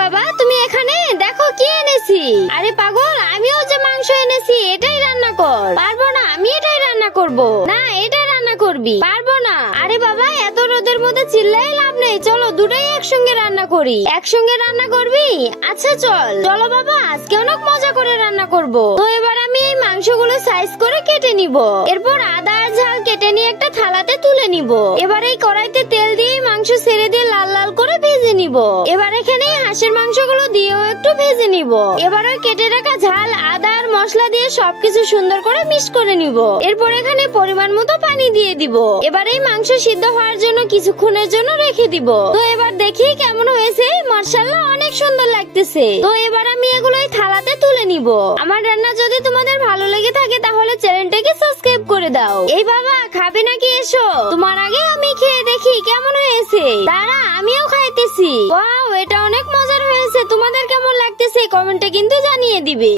বাবা তুমি এখানে দেখো কি এনেছি। আরে পাগল, আমিও যে মাংস এনেছি এটাই রান্না কর। পারবো না, আমি এটাই রান্না করব। না, এটাই রান্না করবি। পারবো না। আরে বাবা এত রোদের মধ্যে চিল্লাই লাভ নেই, চলো দুটাই একসঙ্গে রান্না করি। একসঙ্গে রান্না করবি? আচ্ছা চলো বাবা, আজকে অনেক মজা করে রান্না করব। তো এবার আমি এই মাংসগুলো সাইজ করে কেটে নিব। এরপর আদা আর ঝাল কেটে নিয়ে একটা থালাতে তুলে নিব। এবার এই কড়াইতে তেল দিয়ে মাংস ছেড়ে দিয়ে লাল লাল করে ভেজে নিব। এবার এখানে হাঁসের মাংসগুলো দিয়েও একটু ভেজে নিব। এবার ওই কেটে রাখা ঝাল, আদা আর মশলা দিয়ে সবকিছু সুন্দর করে মিক্স করে নিব। এরপর এখানে পরিমাণ মতো পানি দিয়ে দিব। এবার এই মাংস সিদ্ধ হওয়ার জন্য কিছুক্ষণের জন্য রেখে দিব। তো এবার দেখি কেমন হয়েছে। মাশাআল্লাহ, অনেক সুন্দর লাগতেছে। তো এবার আমি এগুলো এই থালাতে তুলে নিব। আমার রান্না যদি তোমাদের ভালো লেগে থাকে তাহলে চ্যানেলটাকে সাবস্ক্রাইব করে দাও। এই বাবা খাবে নাকি? এসো, তোমার আগে আমি খেয়ে দেখি কেমন হয়েছে। দাঁড়া, আমিও খাইতেছি। ওয়াও, এটা অনেক মজার হয়েছে। তোমাদের কেমন লাগতেছে কমেন্টে কিন্তু জানিয়ে দিবে।